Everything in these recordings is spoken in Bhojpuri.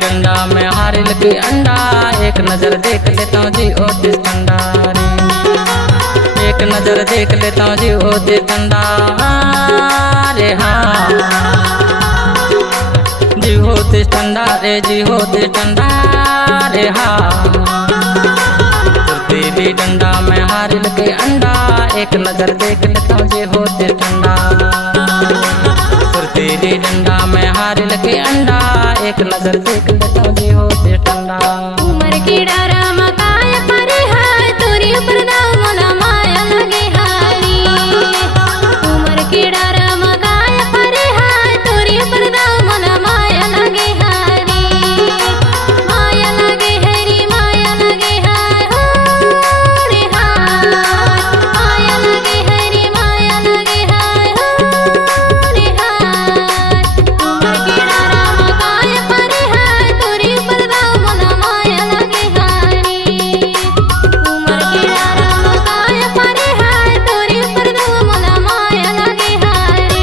डंडा में हारिल के अंडा, एक नजर देख लेता हूँ जी होते ठंडा रे, एक नजर देख लेता हूँ जी होते ठंडा रे। हाँ जी होते ठंडा रे, जी होते ठंडा रे। हाँ तेरी डंडा में हारिल के अंडा, एक नजर देख लेता हूँ जी होते ठंडा। तेरी डंडा में हारिल के अंडा, एक नजर देख लेता हूँ जी होते ठंडा। उमर की डारा मकाया परे हाय, तोरी ऊपर दाव मोला माया लगे हारी। उमर की डारा मकाया परे हाय, तोरी ऊपर दाव मोला माया लगे हारी। माया लगे हरी, माया लगे हाय हो रे हाय। माया लगे हरी, माया लगे हाय हो रे हाय। उमर की डारा मकाया परे हाय, तोरी ऊपर दाव मोला माया लगे हारी। उमर की डारा मकाया परे हाय, तोरी ऊपर दाव मोला माया लगे हारी।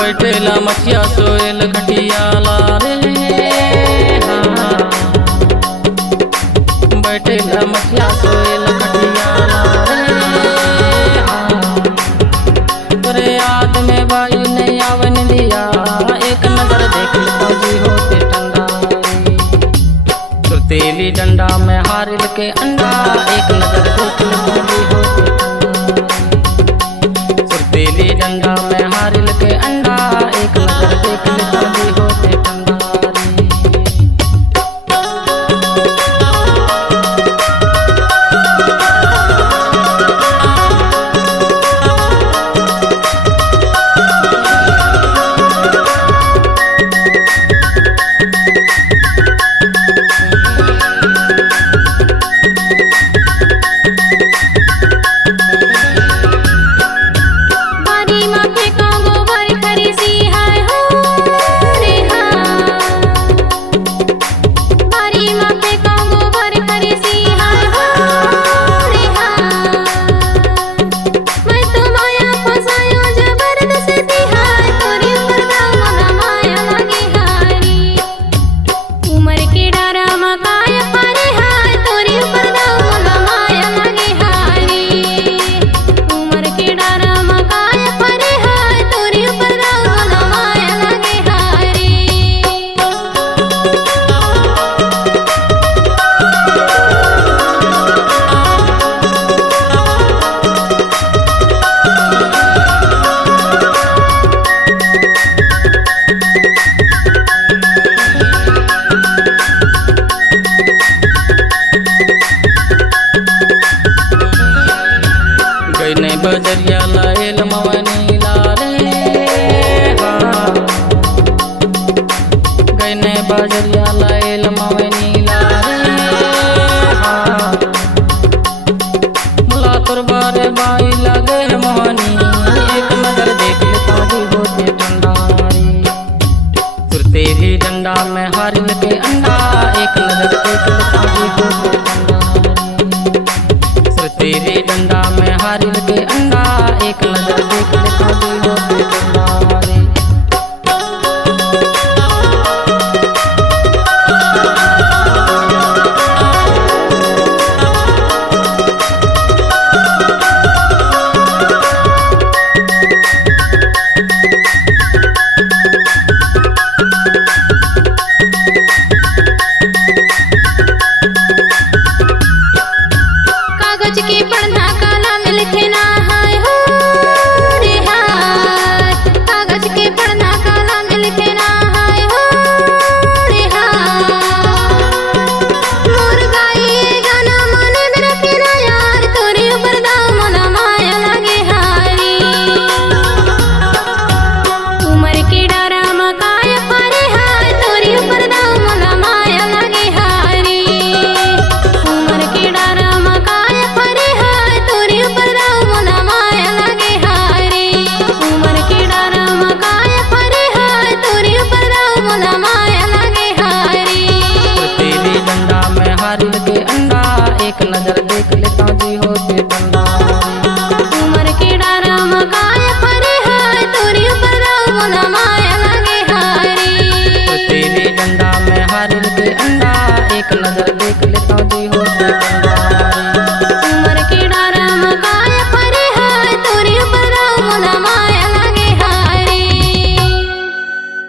बैठेला मछिया सोएल खटियाला रे। हाँ बैठेला मछिया सोएल खटियाला रे। हाँ तोरे याद में बाई नहीं आवन दिया, एक नजर देख लेता जी होते ठंडा रे। तो तेली डंडा में हारिल के अंडा, एक नजर देख लेता जी होते ठंडा। तेली डंडा में हारिल के अंडा, एक नजर देख लेता जी होते ठंडा रे। बारी माथे को गोबर खरीसी हाय हो रे हाय। बारी माथे को गोबर खरीसी हाय हो रे हाय। मैं तो माया फसायो जबरदस्ती हाय, तोरी ऊपर दाव मोला माया लगे हारी। उमर की डारा मकाया परे हाय, तोरी ऊपर दाव मोला माया लगे हारी। उमर की डारा मकाया परे हाय, तोरी ऊपर दाव मोला माया लगे हारी। गई नहीं बजरिया लाएल मवनी लाले। हाँ गई नहीं बजरिया लाएल मवनी लाले। हाँ मुला तोर बारे बाई लगे मोहनी, एक नजर देख लेता जी होते ठंडा रे। फिर तेरी डंडा में हारिल के अंडा, एक नजर देख लेता जी होते ठंडा रे। फिर तेरी डंडा में हारिल के अंडा, एक नजर देख लेता जी होते ठंडा रे। कागज के पढ़ना काला में लिखना हाय हो रे हाय। कागज के पढ़ना काला में लिखना हाय हो रे हाय। मोर गाई गाना माने में रखना यार, तोरी ऊपर दाव मोला माया लगे हारी। उमर की डारा मकाया परे हाय, तोरी ऊपर दाव मोला माया लगे हारी। उमर की डारा मकाया परे हाय, तोरी होते ठंडा